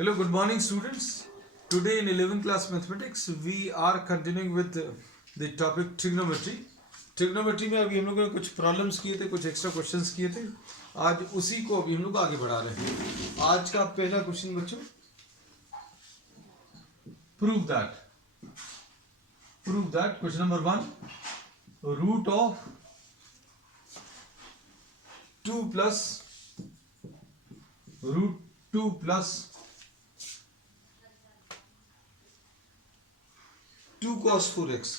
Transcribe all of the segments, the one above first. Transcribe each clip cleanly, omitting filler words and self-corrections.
Hello, good morning, students. Today in 11th class mathematics, we are continuing with the topic trigonometry. Trigonometry में अभी हम लोगों ने कुछ प्रॉब्लम्स किए थे, कुछ एक्स्ट्रा क्वेश्चंस किए थे. आज उसी को अभी हम लोग आगे बढ़ा रहे हैं. आज का पहला क्वेश्चन बच्चों, prove that question number 1, root of 2 plus root 2 plus 2 cos 4x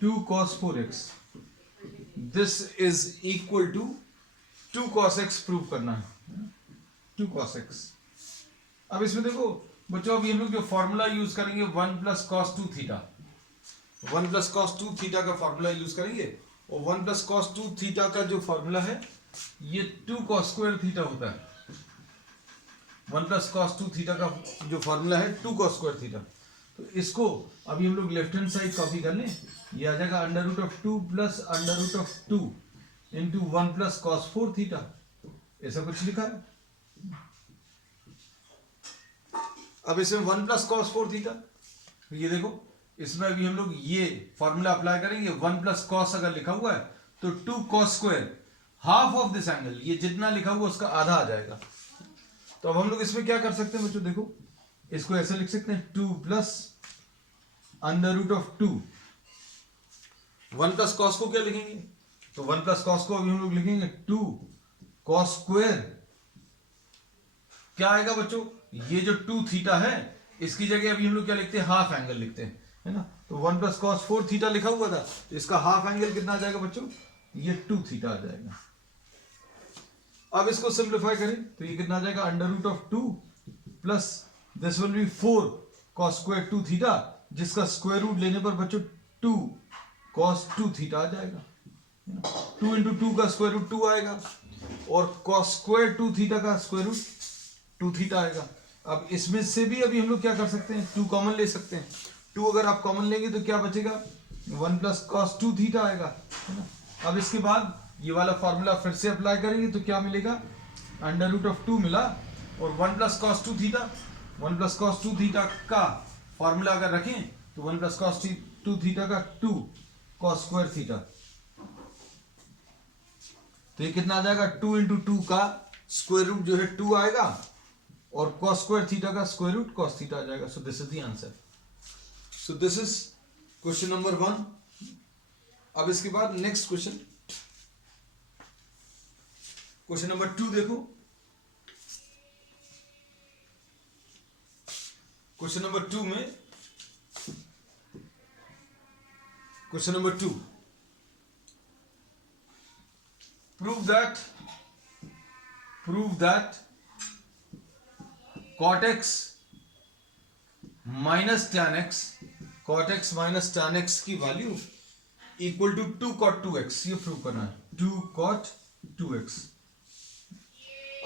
2 cos 4x this is equal to 2 cos x prove करना है. 2 cos x. अब इसमें देखो बच्चों, अभी हम लोग जो फॉर्मूला यूज करेंगे 1 plus cos 2 theta, 1 plus cos 2 theta का फॉर्मूला यूज करेंगे. और 1 प्लस कॉस 2 थीटा का जो फॉर्मूला है ये 2 cos स्क्वायर थीटा होता है. 1 प्लस कॉस 2 थीटा का जो फॉर्मूला है 2 cos स्क्वायर थीटा. तो इसको अभी हम लोग लेफ्ट हैंड साइड कॉपी कर लें. ये आ जाएगा under root of 2 plus under root of 2 into 1 plus cos 4 theta. ऐसा कुछ लिखा है. अब इसमें 1 प्लस कॉस 4 थीटा, ये देखो इसमें अभी हम लोग ये फॉर्मूला अप्लाई करेंगे. 1 प्लस कॉस अगर लिखा हुआ है तो 2 cos square half of this angle, ये जितना लिखा हुआ उसका आधा आ जाएगा. तो अब हम लोग इसमें क्या कर सकते हैं बच्चों, देखो इसको ऐसे लिख सकते हैं 2 plus under root of 2. 1 plus cos को क्या लिखेंगे, तो 1 प्लस कॉस को अभी हम लोग लिखेंगे 2 cos स्क्वायर. क्या आएगा बच्चों, ये जो 2 थीटा है इसकी जगह अभी हम लोग क्या लिखते हैं, हाफ एंगल लिखते हैं, है ना. तो 1 प्लस कॉस 4 थीटा लिखा हुआ था, तो इसका हाफ एंगल कितना आ जाएगा बच्चों, ये 2 थीटा आ जाएगा. अब इसको सिंप्लीफाई करें तो ये कितना आ जाएगा, under root of 2 plus this will be 4 cos square 2 theta, जिसका स्क्वायर रूट लेने पर बच्चों 2 cos 2 थीटा आ जाएगा. 2 इंटू 2 का स्क्वायर रूट 2 आएगा और cos स्क्वायर 2 थीटा का स्क्वायर रूट 2 थीटा आएगा. अब इसमें से भी अभी हम लोग क्या कर सकते हैं, 2 कॉमन ले सकते हैं. 2 अगर आप कॉमन लेंगे तो क्या बचेगा, 1 प्लस cos 2 थीटा आएगा, है ना. अब इसके बाद ये वाला फॉर्मूला फिर से अप्लाई करेंगे तो क्या मिलेगा, अंडर रूट ऑफ 2 मिला और 1 plus cos 2 theta, 1 plus cos 2 theta का फॉर्मूला अगर रखें तो 1 प्लस cos 2 थीटा का 2 cos स्क्वायर थीटा. तो ये कितना आ जाएगा, 2 इंटू 2 का स्क्वायर रूट जो है 2 आएगा और cos स्क्वायर थीटा का स्क्वायर रूट cos थीटा आ जाएगा. सो this is the answer. So this is question number 1. अब इसके बाद नेक्स्ट क्वेश्चन, क्वेश्चन नंबर 2 देखो. क्वेश्चन नंबर 2 में, question number 2, prove that cot x minus tan x, cot x minus tan x की value equal to 2 cot 2x. ये prove करना है, 2 cot 2x.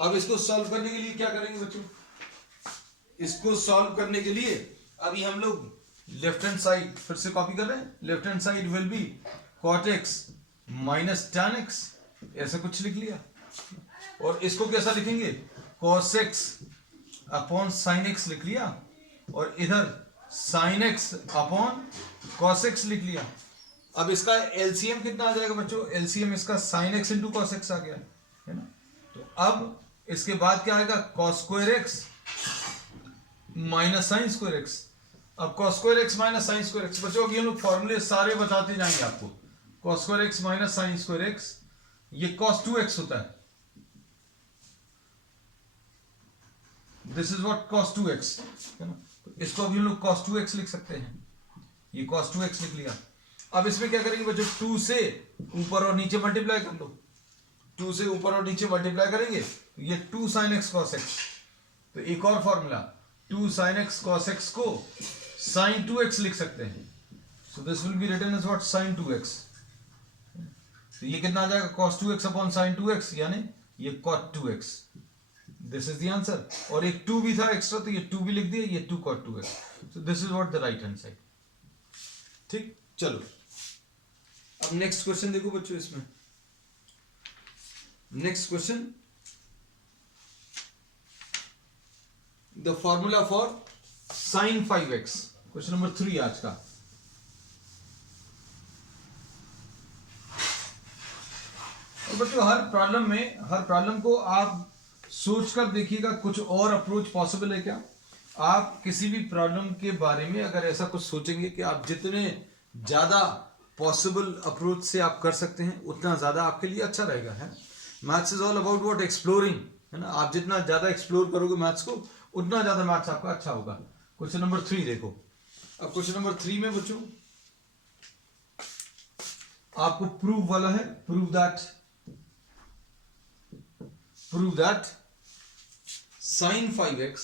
अब इसको सॉल्व करने के लिए क्या करेंगे बच्चों, इसको सॉल्व करने के लिए अभी हम लोग लेफ्ट हैंड साइड फिर से कॉपी कर रहे हैं. Left hand side will be cot x minus tan x, ऐसा कुछ लिख लिया. और इसको कैसा लिखेंगे, cos x upon sin x लिख लिया और इधर sin x upon cos x लिख लिया. अब इसका एलसीएम कितना आ जाएगा बच्चों, एलसीएम इसका sin x into cos x आ गया, है ना. तो अब इसके बाद क्या आएगा, cos square x minus sine square x. अब cos square x minus sine square x बच्चों, अभी हम लोग फॉर्मूले सारे बताते जाएंगे आपको. cos square x minus sine square x, ये cos 2x होता है. This is what cos 2x, है ना. तो इसको अभी हम लोग cos 2x लिख सकते हैं. ये cos 2x लिख लिया. अब इसमें क्या करेंगे बच्चों, 2 से ऊपर और नीचे मल्टीप्लाई कर लो. 2 से ऊपर और नीचे मल्टीप्लाई करेंगे तो ये 2 sin x cos x. तो एक और formula, 2 sin x cos x को sin 2x लिख सकते हैं. So this will be written as what, sin 2x. तो ये कितना आ जाएगा, cos 2x upon sin 2x, यानी ये cot 2x. This is the answer. और एक 2 भी था एक्स्ट्रा तो ये 2 भी लिख दिया, ये 2 cot 2x. So this is what the right hand side. ठीक, चलो अब नेक्स्ट क्वेश्चन देखो बच्चों. इसमें next question, the formula for sine 5x, question number 3 आज का। और बच्चों हर प्रॉब्लम को आप सोचकर देखिएगा कुछ और अप्रोच पॉसिबल है क्या। आप किसी भी प्रॉब्लम के बारे में अगर ऐसा कुछ सोचेंगे कि आप जितने ज्यादा पॉसिबल अप्रोच से आप कर सकते हैं उतना ज्यादा आपके लिए अच्छा रहेगा, है। Maths is all about what exploring, है ना। आप जितना ज्यादा एक्सप्लोर करोगे मैथ्स को उतना ज्यादा मैथ्स आपका अच्छा होगा। क्वेश्चन नंबर 3 देखो। अब क्वेश्चन नंबर 3 में बच्चों आपको प्रूव वाला है, prove that sin 5x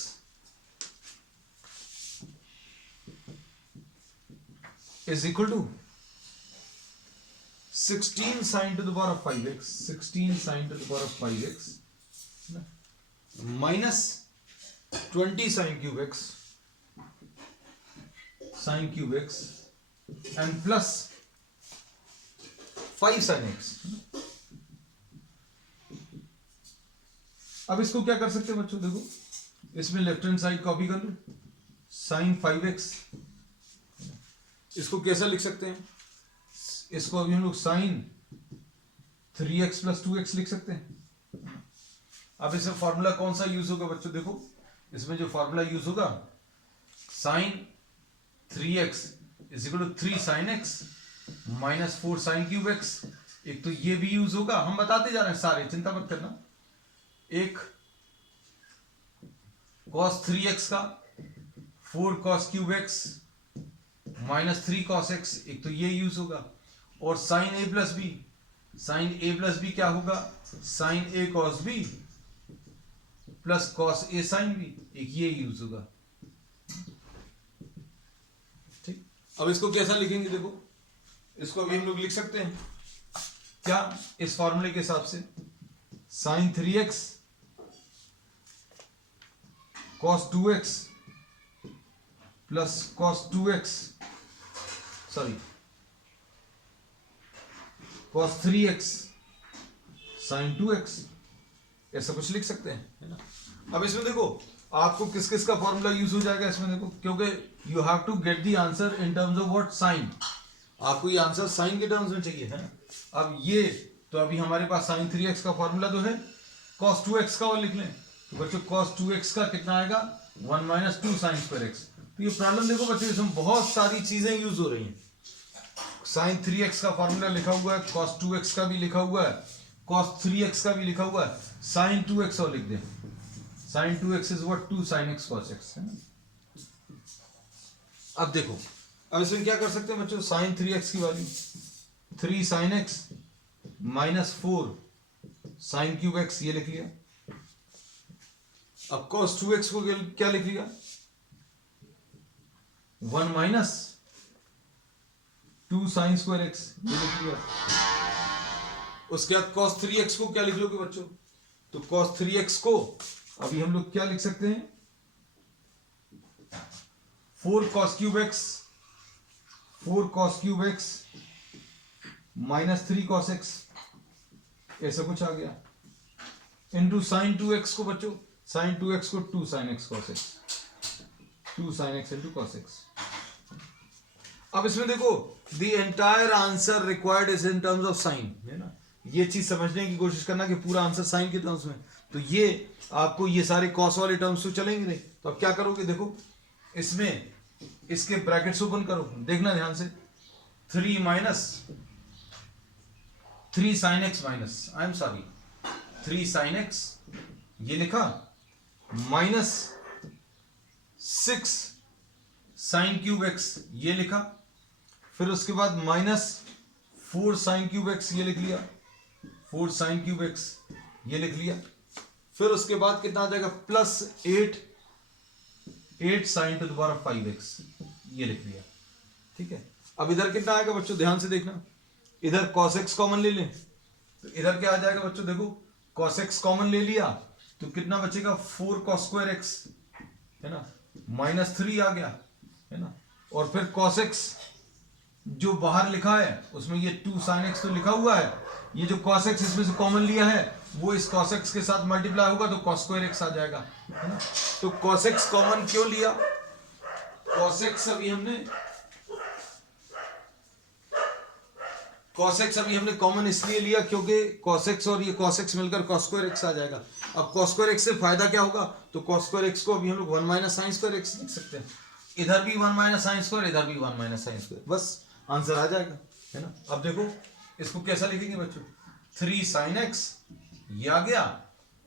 is equal to 16 sin to the power of 5x, 16 sin to the power of 5x minus 20 sin cube x and plus 5 sin x। अब इसको क्या कर सकते हैं बच्चों, देखो इसमें लेफ्ट हैंड साइड कॉपी कर लो, sin 5x, इसको कैसा लिख सकते हैं, इसको अभी हम लोग sin 3x plus 2x लिख सकते हैं। अब इसमें फॉर्मूला कौन सा यूज होगा बच्चों, देखो इसमें जो फॉर्मूला यूज होगा sin 3x is equal to 3 sin x minus 4 sin cube x। एक तो ये भी यूज होगा, हम बताते जा रहे हैं सारे, चिंता मत करना। एक cos 3x का 4 cos cube x minus 3 cos x, एक तो ये यूज होगा। और sin a प्लस बी क्या होगा, sin a cos b plus cos a sin b, एक ये यूज होगा। ठीक, अब इसको कैसा लिखेंगे, देखो इसको अभी हम लोग लिख सकते हैं क्या, इस फॉर्मूले के हिसाब से sin 3x cos 2x plus cos 3x sin 2x, ऐसा कुछ लिख सकते हैं, है ना। अब इसमें देखो आपको किस किस का फॉर्मूला यूज हो जाएगा इसमें, देखो क्योंकि you have to get the answer in terms of what sine, आपको ये आंसर साइन के टर्म्स में चाहिए, है ना। अब ये तो अभी हमारे पास sin 3x का फॉर्मूला तो है, cos 2x का और लिख लें तो बच्चों cos 2x का कितना आएगा 1 माइनस 2 sin स्क्वायर x। तो ये प्रॉब्लम देखो बच्चों इसमें बहुत सारी चीजें यूज हो रही हैं। sin 3x का फॉर्मूला लिखा हुआ है, cos 2x का भी लिखा हुआ है, cos 3x का भी लिखा हुआ है, sin 2x और लिख दें, sin 2x is what 2 sin x cos x, है ना। अब देखो अब इसमें क्या कर सकते हैं बच्चों, sin 3x की value 3 sin x minus 4 sin cube x ये लिख लिया। अब cos 2x को क्या लिख लिया, 1 माइनस 2 sin स्क्वायर x ये लिख लिया। उसके बाद cos 3x को क्या लिख लोगे बच्चों, तो cos 3x को अभी हम लोग क्या लिख सकते हैं, 4 cos cube x minus 3 cos x, ऐसा कुछ आ गया, इनटू sin 2x को बच्चों, sin 2x को 2 sin x cos x, 2 sin x into cos x। अब इसमें देखो the entire answer required is in terms of sine, है ना। ये चीज समझने की कोशिश करना कि पूरा आंसर साइन के टर्म्स में, तो ये आपको ये सारे कॉस वाले टर्म्स तो चलेंगे नहीं, तो अब क्या करोगे, देखो इसमें इसके ब्रैकेट्स ओपन करो, देखना ध्यान से, 3 minus 3 sin x minus 3 sin x ये लिखा, माइनस 6 sin क्यूब x ये लिखा, फिर उसके बाद माइनस 4 sin क्यूब x ये लिख लिया, 4 sin क्यूब x ये लिख लिया, फिर उसके बाद कितना आ जाएगा plus 8 sin to the power of 5x ये लिख लिया। ठीक है, अब इधर कितना आएगा बच्चों, ध्यान से देखना, इधर cos x कॉमन ले लें तो इधर क्या आ जाएगा बच्चों, देखो cos x कॉमन ले लिया तो कितना बचेगा 4 cos स्क्वायर x, है ना, माइनस 3 आ गया, है ना। और फिर cos x जो बाहर लिखा है उसमें ये 2 sin x तो लिखा हुआ है, ये जो cos x इसमें से कॉमन लिया है वो इस cos x के साथ मल्टीप्लाई होगा तो cos स्क्वायर x आ जाएगा, है ना। तो cos x कॉमन क्यों लिया? cos x अभी हमने कॉमन इसलिए लिया क्योंकि cos x और ये cos x मिलकर cos स्क्वायर x आ जाएगा। अब cos स्क्वायर x से फायदा क्या होगा? तो cos स्क्वायर x को अभी हम लोग 1 माइनस साइन स्क्वायर x लिख सकते हैं। इधर भी 1 माइनस साइन स्क्वायर, इधर भी 1 माइनस साइन स्क्वायर, बस आंसर आ जाएगा, है ना। अब देखो इसको कैसा लिखेंगे बच्चों? 3 साइन x, ये आ गया,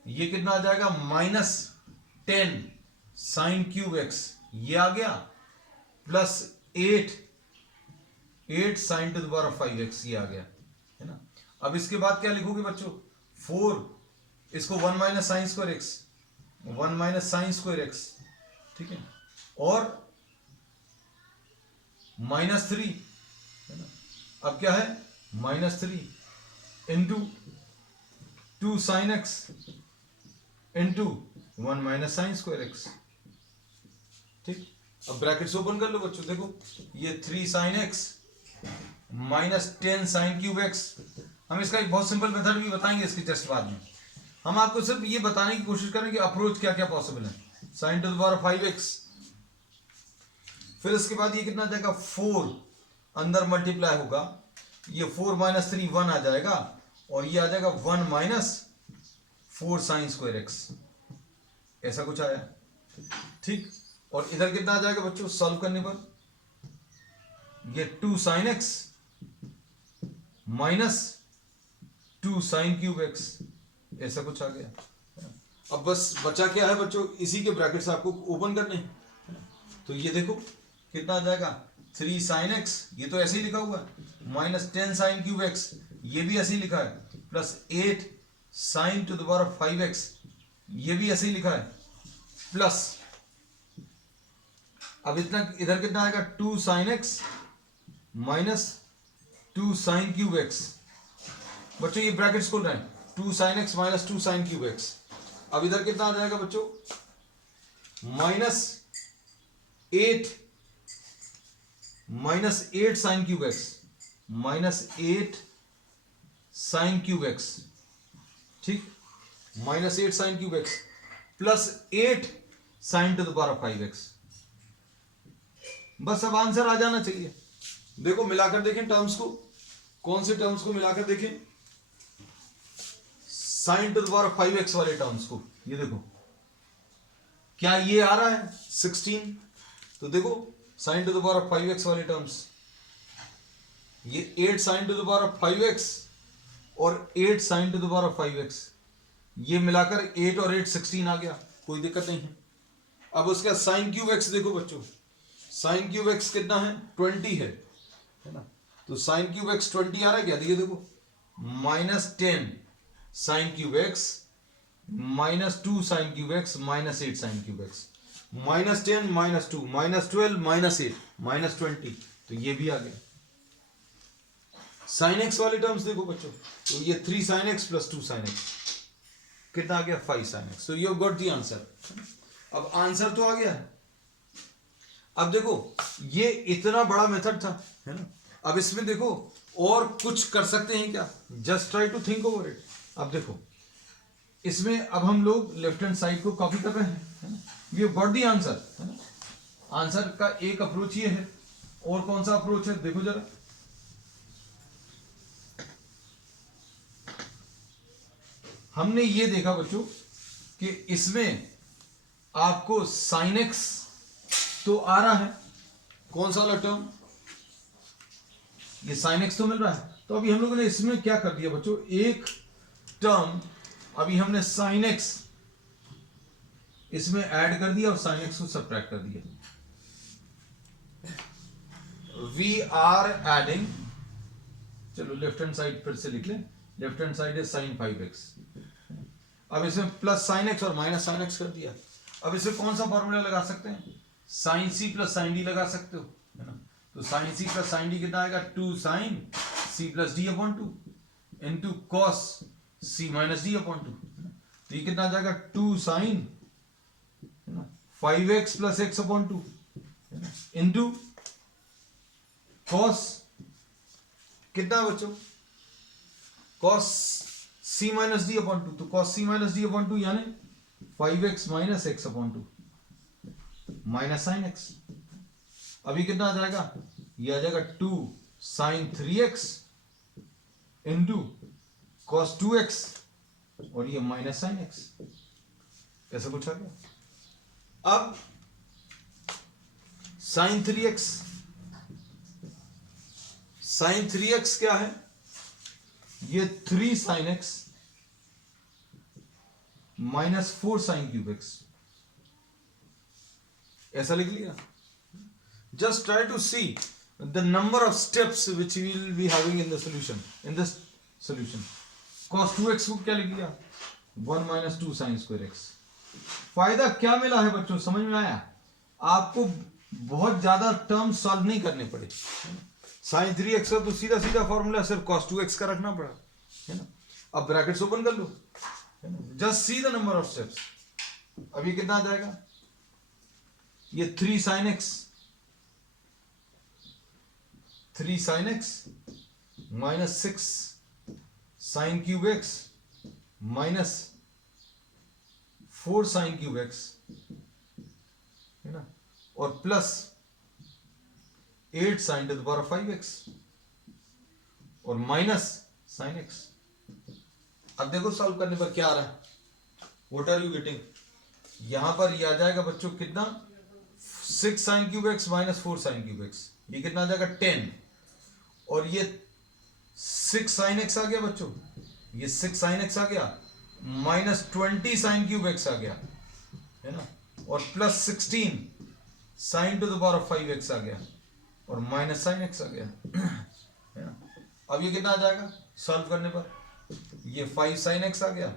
ये कितना आ जाएगा? माइनस 10 साइन क्यूब x, ये आ गया, plus 8 sine to the power of 5x, ये आ गया, है ना। अब इसके बाद क्या लिखोगे बच्चों? 4, इसको 1 minus sine square x, 1 minus sine square x, ठीक है, और -3, है ना। अब क्या है? -3 into 2 sine x into 1 minus sine square x, ठीक। अब ब्रैकेट्स ओपन कर लो बच्चों, देखो ये 3 sine x minus 10 sine cube x। हम इसका एक बहुत सिंपल मेथड भी बताएंगे इसकी टेस्ट बाद में। हम आपको सिर्फ ये बताने की कोशिश करेंगे कि अप्रोच क्या क्या पॉसिबल है। Sign to the power 5x, फिर इसके बाद ये कितना आ जाएगा? 4 अंदर मल्टीप्लाई होगा, ये 4 माइनस 3 1 आ जाएगा, और ये आ जाएगा 1 माइनस 4 साइन स्क्वायर x, ऐसा कुछ आया, ठीक। और इधर कितना आ जाएगा बच्चों सॉल्व करने पर? ये 2 sine x minus 2 sine cube x, ऐसा कुछ आ गया। अब बस बचा क्या है बच्चों? इसी के ब्रैकेट्स आपको ओपन करने हैं। तो ये देखो कितना आ जाएगा? 3 साइन x, ये तो ऐसे ही लिखा हुआ है, माइनस 10 साइन क्यूब x, ये भी ऐसे ही लिखा है, plus 8 sine to the power of 5x, ये भी ऐसे ही लिखा है, प्लस अब इतना इधर कितना आएगा? 2 sine x minus 2 sine cube x। बच्चों ये ब्रैकेट्स खोल रहे हैं, 2 sine x minus 2 sine cube x। अब इधर कितना आ जाएगा बच्चों? Minus 8 sine cube x, minus 8 sine cube x, ठीक, minus 8 sine cube x plus 8 sine to the power of 5x। बस अब आंसर आ जाना चाहिए। देखो मिलाकर देखें टर्म्स को, कौन से टर्म्स को मिलाकर देखें? Sign to the power of 5x वाले टर्म्स को। ये देखो क्या ये आ रहा है 16, तो देखो sign to the power of 5x वाले टर्म्स, ये 8 sine to the power of 5x और 8 sine to the power of 5x, ये मिलाकर 8 और 8 16 आ गया, कोई दिक्कत नहीं है। अब उसका साइन क्यूब x देखो बच्चों, साइन क्यूब x कितना है? 20 है ना। तो साइन क्यूब x 20 आ रहा है क्या? ये देखो minus 10 sine cube x minus 2 sine cube x minus 8 sine cube x, minus 10 minus 2 minus 12 minus 8 minus 20, तो ये भी आ गया। साइन x वाले टर्म्स देखो बच्चों, तो ये 3 sine x plus 2 sine x, कितना आ गया? 5 साइन x। तो यू गॉट द आंसर। अब आंसर तो आ गया है। अब देखो ये इतना बड़ा मेथड था, है ना। अब इसमें देखो और कुछ कर सकते हैं क्या? Just try to think over it. अब देखो इसमें अब हम लोग लेफ्ट हैंड साइड को कॉपी कर रहे हैं, है ना। We have got the answer, है ना। आंसर का एक अप्रोच ये है, और कौन सा अप्रोच है देखो जरा। हमने ये देखा बच्चों कि इसमें आपको साइन एक्स तो आ रहा है, कौन सा वाला टर्म? ये साइन एक्स तो मिल रहा है। तो अभी हम लोगों ने इसमें क्या कर दिया बच्चों, एक टर्म अभी हमने साइन एक्स इसमें ऐड कर दिया और साइन एक्स को सब्ट्रैक्ट कर दिया। वी आर एडिंग, चलो लेफ्ट हैंड साइड फिर से लिख लें, left hand side is sine 5x। अब इसमें प्लस साइन एक्स और माइनस साइन एक्स कर दिया। अब इसमें कौन सा फॉर्मूला लगा सकते हैं? Sine C plus sine D लगा सकते हो, है ना। तो sine C plus sine D कितना आएगा? 2 sine C plus D upon 2 into cos C minus D upon 2। तो ये कितना आ जाएगा? 2 sine 5x plus X upon 2 into cos कितना बच्चों? Cos c minus D upon two, तो cos c minus D upon two यानी 5x minus X upon two minus sine x. अभी कितना आ जाएगा, ये आ जाएगा 2 sign 3x into cos 2x और ये माइनस साइन एक्स, ऐसा कुछ आ गया। अब साइन 3x, साइन 3x क्या है, ये 3 sign x minus 4 sine cube x, ऐसा लिख लिया। Just try to see the number of steps which we will be having in the solution, in this solution. Cos 2x को क्या लिख दिया, 1 minus 2 sin square x। फायदा क्या मिला है बच्चों, समझ में आया? आपको बहुत ज्यादा टर्म सॉल्व नहीं करने पड़े। sin 3x का तो सीधा सीधा फॉर्मूला सिर्फ cos 2x का रखना पड़ा, है ना। अब ब्रैकेट्स ओपन कर लो, है ना। Just see the number of steps. अभी कितना आ जाएगा, ये 3 sin x, 3 sin x minus 6 sign cube x minus 4 sign cube x, है ना, और plus 8 sine to the power 5x और माइनस साइन x। अब देखो सॉल्व करने पर क्या आ रहा है, व्हाट आर यू गेटिंग, यहां पर ये आ जाएगा बच्चों कितना, 6 sign cube x minus 4 sign cube x, ये कितना आ जाएगा 10, और ये 6 साइन x आ गया बच्चों, ये 6 साइन x आ गया माइनस 20 साइन क्यूब x आ गया, है ना, और plus 16 sign to the power 5x आ गया और माइनस साइन x आ गया, है ना। अब ये कितना आ जाएगा सॉल्व करने पर, ये 5 साइन x आ गया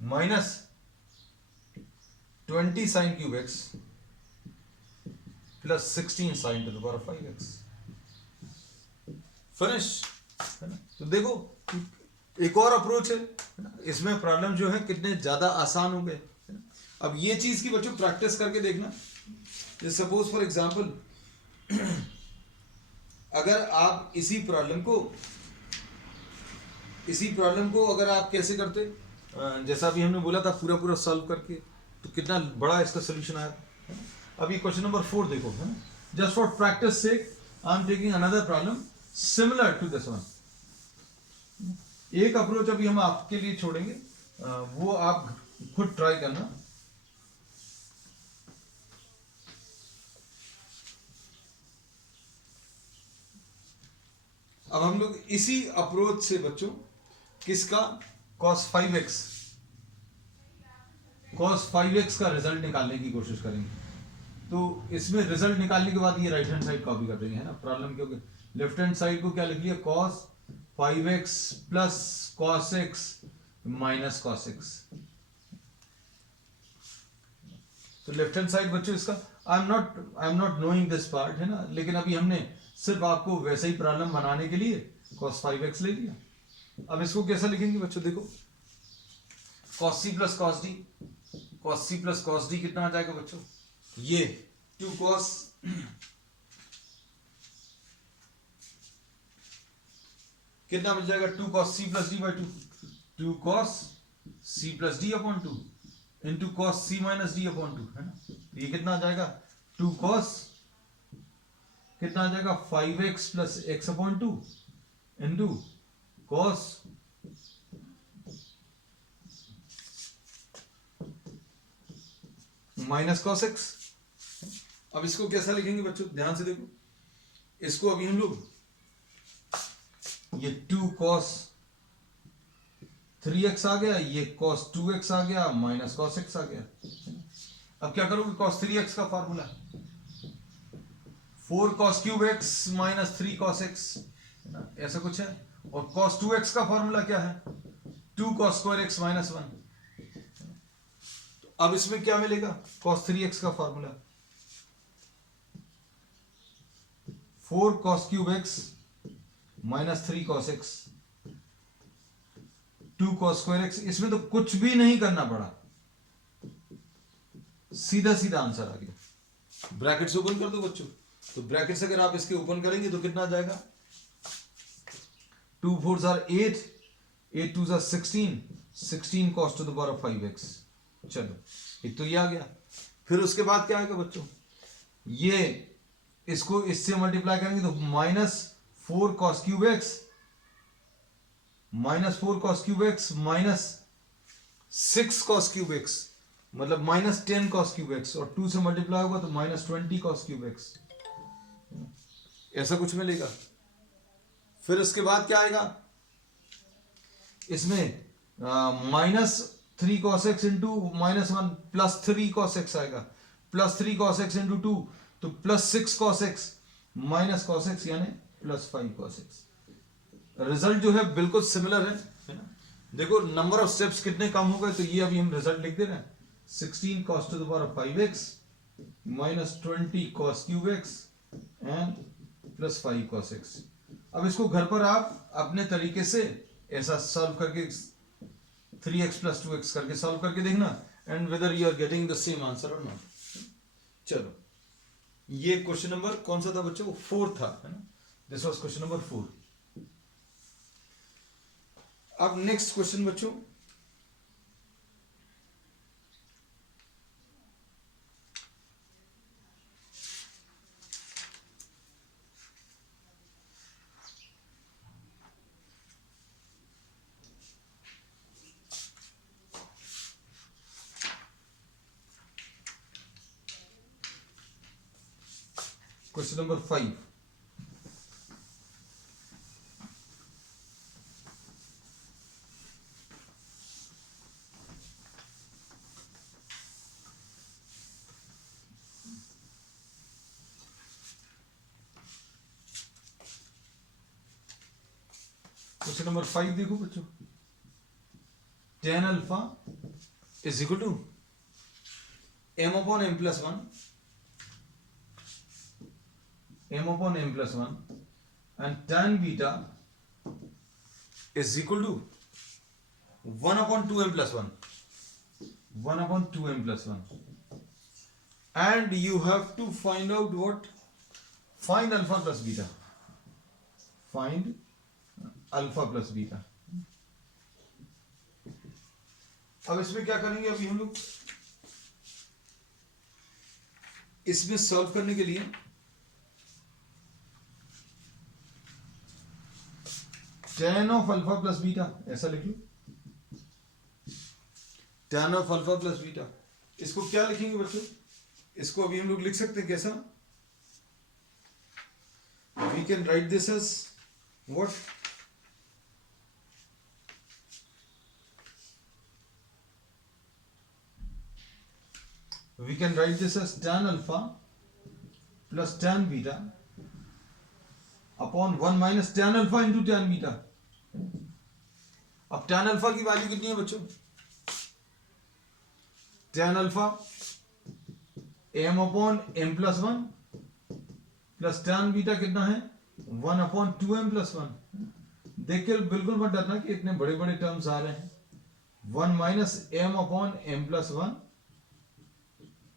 minus 20 sign cube x plus 16 sign to the power 5x, finish, है ना। तो देखो एक और अप्रोच है ना, इसमें प्रॉब्लम जो है कितने ज्यादा आसान हो गए। अब ये चीज की बच्चों प्रैक्टिस करके देखना, जैसे सपोज फॉर एग्जांपल अगर आप इसी प्रॉब्लम को अगर आप कैसे करते, जैसा भी हमने बोला था पूरा पूरा सॉल्व करके, तो कितना बड़ा इसका सोल्यूशन आया। अभी क्वेश्चन नंबर 4 देखो, है ना, just for practice sake I am taking another problem similar to this one. एक अप्रोच अभी हम आपके लिए छोड़ेंगे, वो आप खुद ट्राई करना। अब हम लोग इसी अप्रोच से बच्चों किसका, cos 5x का रिजल्ट निकालने की कोशिश करेंगे। तो इसमें रिजल्ट निकालने के बाद ये राइट हैंड साइड कॉपी कर देंगे, है ना, प्रॉब्लम क्योंकि लेफ्ट हैंड साइड को क्या लिख लिया, cos 5x plus cos x minus cos x। तो लेफ्ट हैंड साइड बच्चों इसका I am not knowing this part, है ना, लेकिन अभी हमने सिर्फ आपको वैसे ही प्रॉब्लम बनाने के लिए cos 5x ले लिया। अब इसको कैसा लिखेंगे बच्चों, देखो cos c plus cos d, cos c plus cos d कितना आ जाएगा बच्चों, ये 2 cos कितना मिल जाएगा, 2 cos c plus d by 2, 2 cos c plus d upon 2 into cos c minus d upon 2, है ना। तो ये कितना आ जाएगा, 2 cos कितना आ जाएगा 5x plus x upon 2 into cos minus cos x। अब इसको कैसा लिखेंगे बच्चों, ध्यान से देखो, इसको अभी हम लोग ये 2 cos 3x आ गया, ये cos 2x आ गया माइनस cos x आ गया। अब क्या करोगे, cos 3x का formula 4 cos cube x minus 3 cos x, ऐसा कुछ है, और cos 2x का फॉर्मूला क्या है, 2 cos स्क्वायर x माइनस 1। तो अब इसमें क्या मिलेगा, cos 3x का formula 4 cos cube x minus 3 cos x 2 cos square x। इसमें तो कुछ भी नहीं करना पड़ा, सीधा सीधा आंसर आ गया। ब्रैकेट्स ओपन कर दो बच्चों, तो ब्रैकेट्स अगर आप इसके ओपन करेंगे तो कितना आ जाएगा, 2 4 8, 8 2 जा 16, 16 cos to the power of 5x। चलो एक तो ये आ गया। फिर उसके बाद क्या आएगा बच्चों, ये इसको इससे मल्टीप्लाई करेंगे तो -4 cos cube x, -4 cos cube x minus 6 cos cube x, मतलब -10 cos क्यूब एक्स, और 2 से मल्टीप्लाई होगा तो -20 cos क्यूब एक्स, ऐसा कुछ मिलेगा। फिर उसके बाद क्या आएगा, इसमें -3 cos x into -1 +3 cos x आएगा, +3 cos x इंटू 2 तो +6 cos x minus cos x यानी +5 cos x। रिजल्ट जो है बिल्कुल सिमिलर है ना। देखो नंबर ऑफ स्टेप्स कितने कम हो गए, तो ये अभी हम रिजल्ट लिख दे रहे हैं, 16 cos to the power of 5x -20 cos cube x and +5 cos x। अब इसको घर पर आप अपने तरीके से ऐसा सॉल्व करके 3x + 2x करके सॉल्व करके देखना, and whether you are getting the same answer और नॉट। चलो ये क्वेश्चन नंबर कौन सा था बच्चों, 4 था, है ना। This was question number 4। अब नेक्स्ट क्वेश्चन बच्चों, क्वेश्चन नंबर 5। क्वेश्चन नंबर 5 देखो बच्चों, tan alpha is equal to m/m+1 m/m+1 and tan beta is equal to 1/2m+1 1/2m+1, and you have to find out what, find alpha plus beta, find alpha plus beta. अब इसमें क्या करेंगे, अभी हम लोग इसमें सॉल्व करने के लिए tan of alpha plus beta ऐसा लिख लो, tan of alpha plus beta. इसको क्या लिखेंगे बच्चों, इसको अभी हम लोग लिख सकते हैं कैसा, we can write this as what, we can write this as tan alpha plus tan beta upon 1 minus tan alpha into tan beta। अब tan alpha की वैल्यू कितनी है बच्चों, tan alpha m/m+1 plus tan beta कितना है 1/2m+1। देख के बिल्कुल मत डरना कि इतने बड़े बड़े टर्म्स आ रहे हैं, 1 minus m/m+1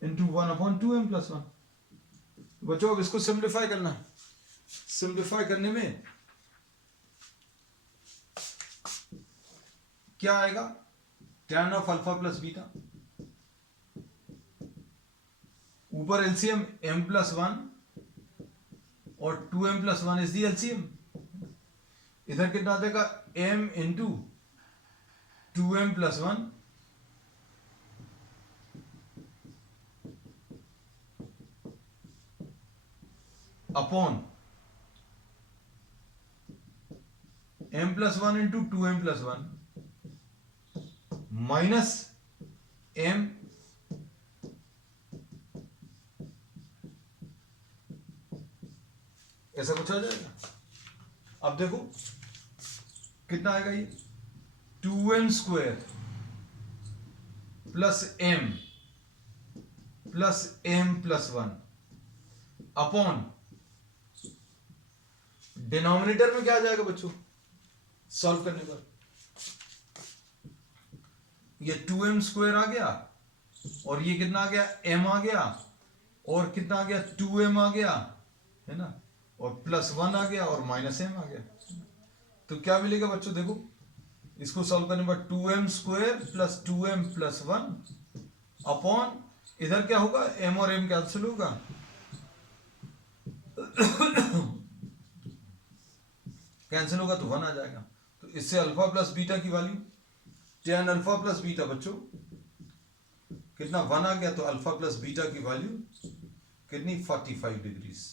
इंटू 1/2m+1। बच्चों अब इसको सिंप्लीफाई करना है, सिंप्लीफाई करने में क्या आएगा, tan of alpha plus beta, ऊपर एलसीएम m+1 और 2m+1 इज दी एलसीएम, इधर कितना आ जाएगा m into 2m+1 upon m+1 into 2m+1 minus m ऐसा कुछ आ जाएगा। अब देखो कितना आएगा, ये 2m² plus m plus m+1 upon denominator में क्या आ जाएगा बच्चों, सॉल्व करने पर ये 2m² आ गया, और ये कितना आ गया m आ गया, और कितना आ गया 2m आ गया, है ना, और +1 आ गया और -m आ गया। तो क्या मिलेगा बच्चों, देखो इसको सॉल्व करने पर 2m square plus 2m plus 1 upon इधर क्या होगा, m और m कैंसिल होगा, कैंसिल होगा तो 1 आ जाएगा। तो इससे अल्फा प्लस बीटा की value tan alpha plus beta बच्चों कितना 1 आ गया, तो अल्फा प्लस बीटा की वैल्यू कितनी 45 डिग्रीज।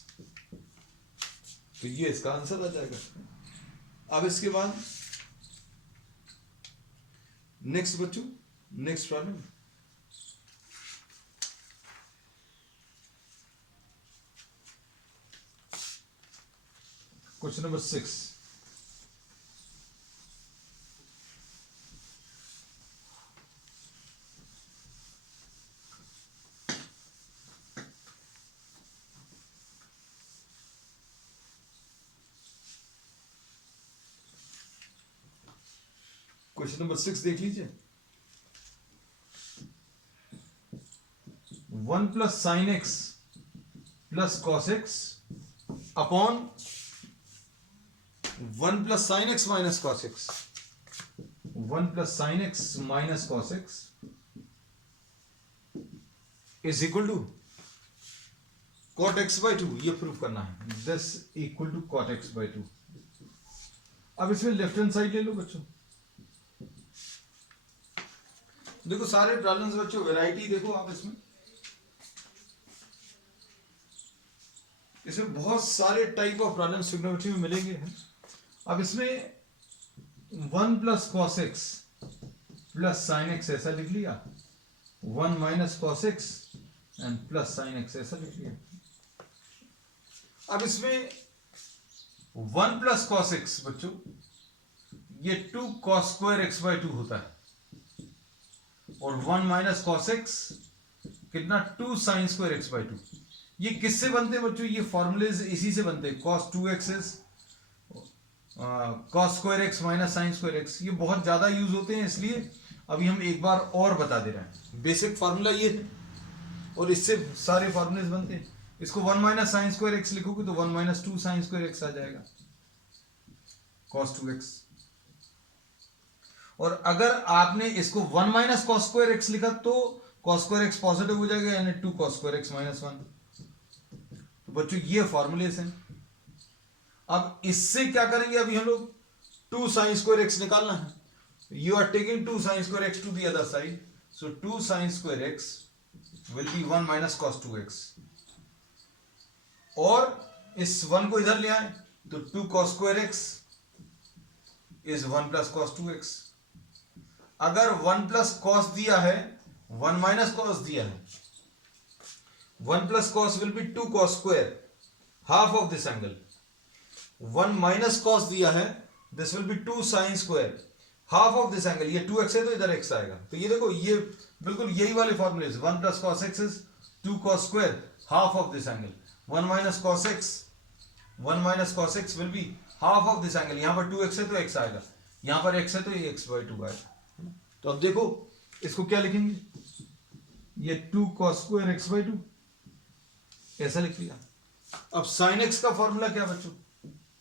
तो ये इसका आंसर आ जाएगा। अब इसके बाद नेक्स्ट बच्चों, next problem question number 6। Question number 6 देख लीजिए। 1 plus sine x plus cos x upon 1 plus sine x minus cos x, 1 plus sine x minus cos x is equal to cot x by 2। ये prove करना है, this equal to cot x by 2। अब इसमें left hand side ले लो बच्चों। देखो सारे problems बच्चों, वैरायटी देखो आप इसमें बहुत सारे टाइप ऑफ प्रॉब्लम्स ट्रिग्नोमेट्री में मिलेंगे। अब इसमें 1 plus cos x plus sine x ऐसा लिख लिया, 1 minus cos x and plus sine x ऐसा लिख लिया। अब इसमें 1 प्लस कॉस एक्स बच्चों ये 2 कॉस स्क्वायर एक्स बाई 2 होता है, और 1 माइनस कॉस एक्स कितना 2 साइन स्क्वायर एक्स बाई 2। ये किससे बनते हैं बच्चों, ये फॉर्मूलेज इसी से बनते हैं, cos 2x cos square x minus sine square x. ये बहुत ज्यादा यूज होते हैं, इसलिए अभी हम एक बार और बता दे रहे हैं। बेसिक फार्मूला ये है और इससे सारे फॉर्मूलेज बनते हैं। इसको 1 माइनस साइन स्क्वायर एक्स लिखोगे तो 1 माइनस 2 साइन स्क्वायर एक्स आ जाएगा, कॉस 2x। और अगर आपने इसको 1 माइनस कॉस स्क्वायर एक्स लिखा तो कॉस स्क्वायर एक्स पॉजिटिव हो जाएगा, यानी 2 कॉस स्क्वायर एक्स माइनस 1। तो बच्चों ये फॉर्मूलेस हैं। अब इससे क्या करेंगे, अभी हम लोग 2 साइन स्क्वायर एक्स निकालना है। You are taking 2 sine square x to the other side, so 2 sine square x will be 1 minus cos 2x। और इस 1 को इधर ले आए तो 2 cos square x is 1 plus cos 2x। अगर 1 प्लस कॉस दिया है, 1 माइनस कॉस दिया है, 1 plus cos will be 2 cos square half of this angle. 1 minus cos दिया है, this will B 2 sine square half of this angle. ये 2x है तो इधर x आएगा। तो ये देखो, ये बिल्कुल यही वाले फॉर्मूले, 1 plus cos x is 2 cos square half of this angle. 1 minus cos x will be half of this angle. यहां पर 2x है तो x आएगा, यहां पर x है तो ये x बाई 2 आएगा। तो अब देखो इसको क्या लिखेंगे, ये 2 cos स्क्वायर एक्स बाई 2 ऐसा लिख लिया। अब साइन एक्स का फॉर्मूला क्या बच्चों,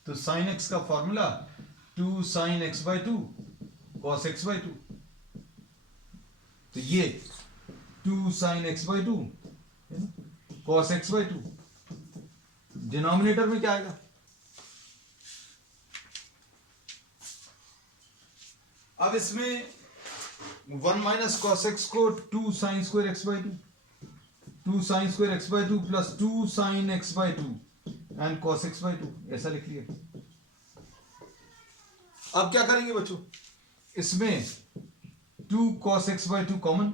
तो साइन एक्स का formula 2 sine x by 2 cos x by 2। तो ये 2 sine x by 2 cos x by 2, denominator में क्या आएगा, अब इसमें 1 माइनस कॉस एक्स को 2 sine square x by 2, 2 sine square x by 2 plus 2 sine x by 2 and cos x by 2 ऐसा लिख लिया। अब क्या करेंगे बच्चों, इसमें 2 cos एक्स बाई 2 कॉमन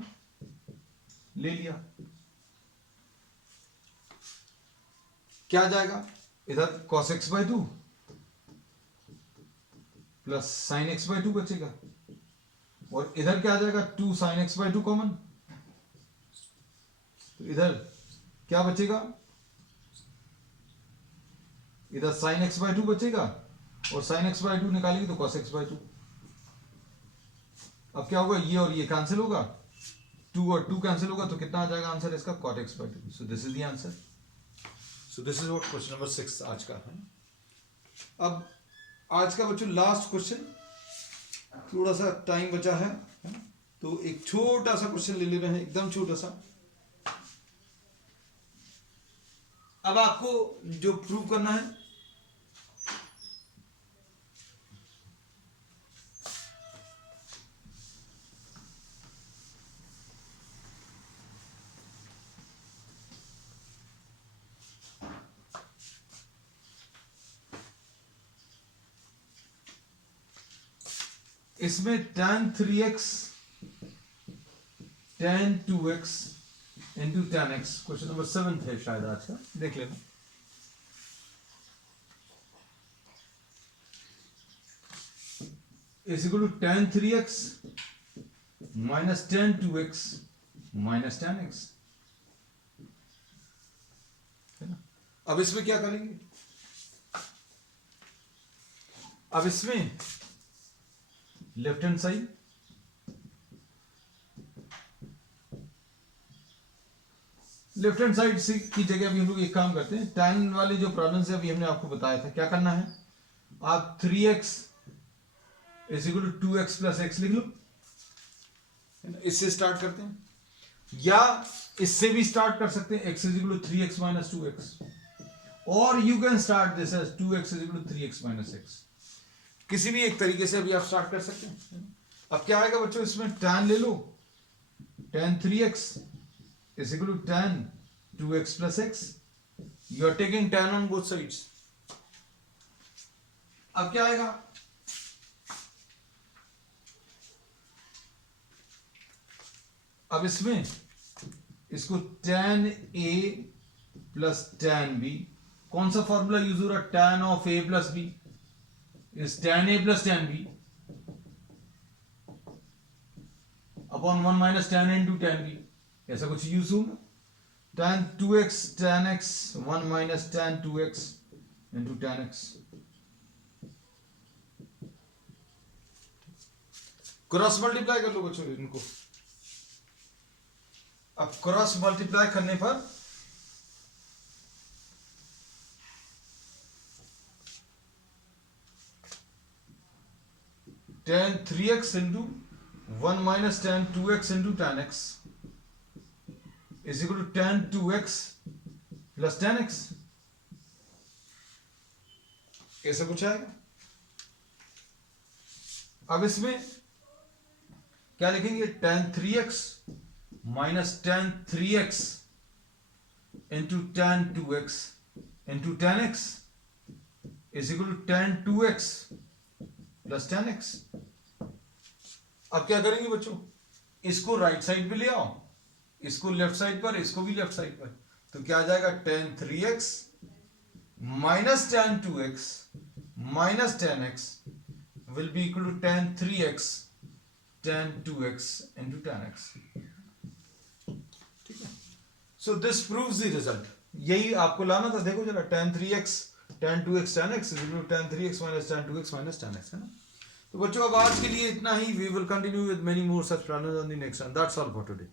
ले लिया, क्या आ जाएगा, इधर cos x by 2 plus sine x by 2 बचेगा, और इधर क्या आ जाएगा 2 साइन एक्स बाई 2 कॉमन। तो इधर क्या बचेगा, इधर साइन एक्स बाई 2 बचेगा, और साइन एक्स बाई 2 निकालेंगे तो cos एक्स बाई 2। अब क्या होगा, ये और ये कैंसिल होगा, 2 और 2 कैंसिल होगा, तो कितना आ जाएगा आंसर इसका, cot x by 2। So this is the answer. So this is what question number 6 आज का है। अब आज का बच्चों लास्ट क्वेश्चन थोड़ा सा टाइम बचा है ना? तो एक छोटा सा क्वेश्चन ले रहे हैं, एकदम छोटा सा। अब आपको जो प्रूव करना है, इसमें tan 3x tan 2x into tan x, question number 7 है शायद आज का, देख लेना। Is equal to tan 3x minus tan 2x minus tan x, है ना। अब इसमें क्या करेंगे, अब इसमें लेफ्ट हैंड साइड से की जगह अभी हम लोग एक काम करते हैं, tan वाली जो प्रॉब्लम है अभी हमने आपको बताया था, क्या करना है, आप 3x is equal to 2x plus x लिख लो, इससे स्टार्ट करते हैं, या इससे भी स्टार्ट कर सकते हैं, x is equal to 3x minus 2x, और you can start this as 2x is equal to 3x minus x, किसी भी एक तरीके से अभी आप स्टार्ट कर सकते हैं। अब क्या आएगा बच्चों, इसमें tan ले लो, tan 3x is equal to tan 2x plus x, you are taking tan on both sides। अब क्या आएगा, अब इसमें इसको tan a plus tan b, कौन सा फॉर्मूला यूज हो रहा, tan of a plus b is tan a plus tan b upon 1 minus tan a into tan b, ऐसा कुछ यूज होगा, tan 2x tan x 1 minus tan 2x into tan x, cross multiply कर लो बच्चों इनको। अब cross multiply करने पर tan 3x into 1 minus tan 2x into tan x is equal to tan 2x plus tan x, ऐसा कुछ आएगा। अब इसमें क्या लिखेंगे, tan 3x minus tan 3x into tan 2x into tan x is equal to tan 2x plus tan x। अब क्या करेंगे बच्चों, इसको राइट साइड पे ले आओ, इसको लेफ्ट साइड पर, इसको भी लेफ्ट साइड पर, तो क्या आ जाएगा, tan 3x minus tan 2x minus tan x will be equal to tan 3x tan 2x into tan x, ठीक है। So this proves the result, यही आपको लाना था, देखो जरा, tan 3x tan 2x tan x is equal to tan 3x minus tan 2x minus tan x, है ना। तो बच्चों अब आज के लिए इतना ही, we will continue with many more such problems on the next one, that's all for today.